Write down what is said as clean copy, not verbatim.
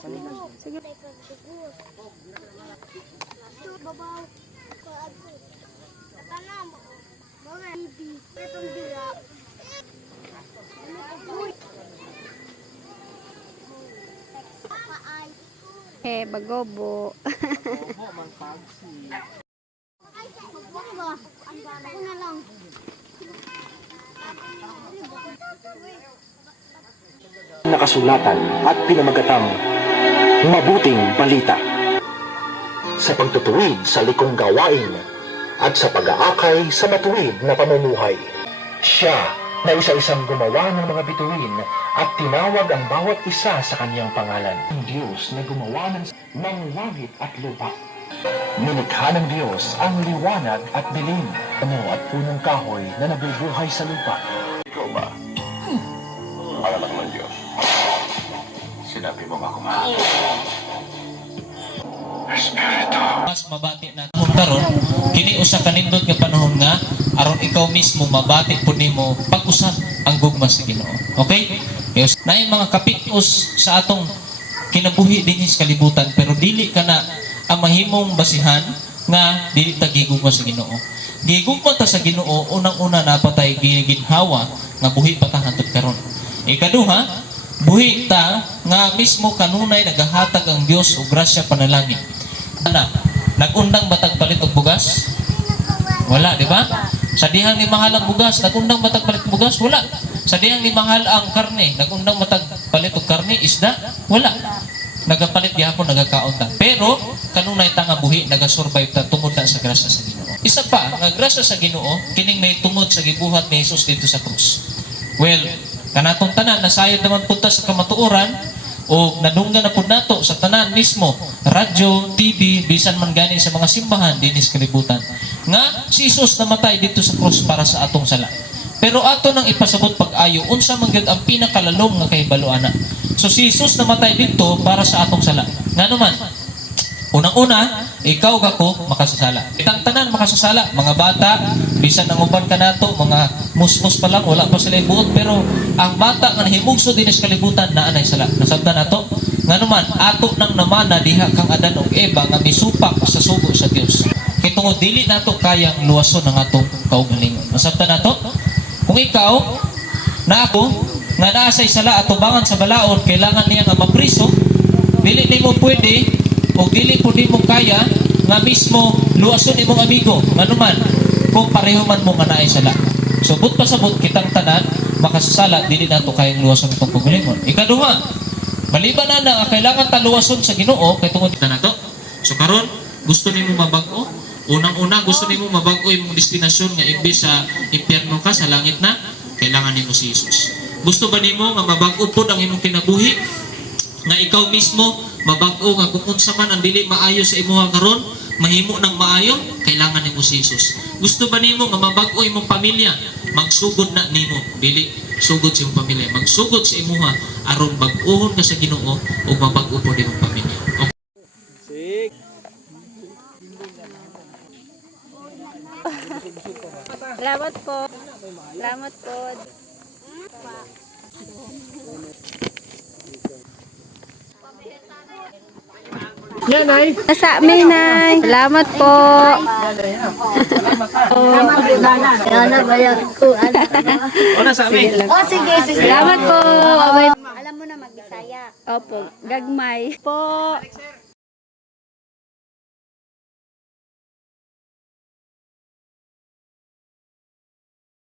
Sige. Bagobo. Nakasulatan at pinamagatang mabuting balita sa pagtutuwid sa likong gawain at sa pag-aakay sa matuwid na pamumuhay. Siya na isa-isang gumawa ng mga bituin at tinawag ang bawat isa sa kanyang pangalan. Ang Diyos na gumawa ng langit at lupa. Nilikha ng Diyos ang liwanag at dilim, at punong kahoy na nabubuhay sa lupa. Ikaw ba? Alam naman Diyos. Sinabi mo ako nga. Espiritu. Mas mabati na karon kini usa ka nindot nga panahon nga aron ikaw mismo mabati pud nimo pag-usab ang gugma sa Ginoo. Okay? Yes. Naay mga kapitos sa atong kinabuhi dinhi sa kalibutan pero dili kana ang mahimong basihan nga dili ta gigugma sa Ginoo. Gigugma ta sa Ginoo unang-una napatay ginhawa nga buhi pa ta hangtod karon. Ikaduha, buhi ta nga mismo kanunay nagahatag ang Dios og grasya panalangin. Ana, nagundang batag palit og bugas? Wala, di ba? Sa dihang ni mahal ang bugas, nagundang batag palit og bugas? Wala. Sa dihang ni mahal ang karne, nagundang batag palit og karne, isda? Wala. Nagapalit gyapon, nagakaon ta. Pero kanunay ta nga buhi nagasurvive ta tungod na sa grasya sa Ginoo. Isa pa, nga grasya sa Ginoo kining may tungod sa gibuhat ni Jesus dito sa krus. Well, kanatong tanan nasayod naman punta sa kamatuoran o nadunggan na po nato sa tanan mismo, radyo, TV, bisan man gani sa mga simbahan dinis kalibutan. Nga si Jesus namatay dito sa cross para sa atong sala. Pero ato nang ipasabot pag-ayo unsa man gyud ang pinakalalom nga kahibalo ana. So si Jesus namatay dito para sa atong sala. Ngano man? Unang-una, ikaw gako makasasala. Itang tanan makasasala, mga bata, bisan ang uban ka nato, mga musmos pa lang, wala pa sila buot, pero ang bata nga nahimugso din sa kalibutan na anay sala. Nasabtan nato? Ngano man, ato nang namana diha kang Adan ug Eva nga misupak sa sugo sa Dios. Kay tungod dili nato kayang luwason ang atong kaugalingon. Nasabtan nato? Kung ikaw na ako nga naa sa sala at tubangan sa balaod, kailangan niya nga mapriso, dili nimo pwede o dili po di mo kaya nga mismo luwason imong amigo manuman kung pareho man mo nga naay sala. So but pasabot kitang tanan makasasala dili nato kayang luwason itong paglingon. Ikaduha, maliban na kailangan ta luwason sa Ginoo kay tungod na nato. So karon gusto nimo mabag-o, unang-una gusto nimo mabag-o imong destinasyon nga imbes sa impyerno ka sa langit na, kailangan nimo si Jesus. Gusto ba nimo nga mabag-o pud ang imong kinabuhi nga ikaw mismo mabag-o nga kung unsa man ang dili maayo sa imuha karon mahimo nang maayo, kailangan nimo si Jesus. Gusto ba nimo nga mabag-o imong pamilya? Magsugod na nimo, dili sugod sa imong pamilya, magsugod sa imuha aron bag-ohon ka sa Ginoo ug mabag-o pod imong pamilya. Okay. Salamat po. Salamat po. Yan ay. Nasa amin, Nay. Salamat po. Ano ba yan? Una sa amin. Oh, sige, sige. Salamat po. Alam mo na mag-Bisaya. Opo, gagmay po.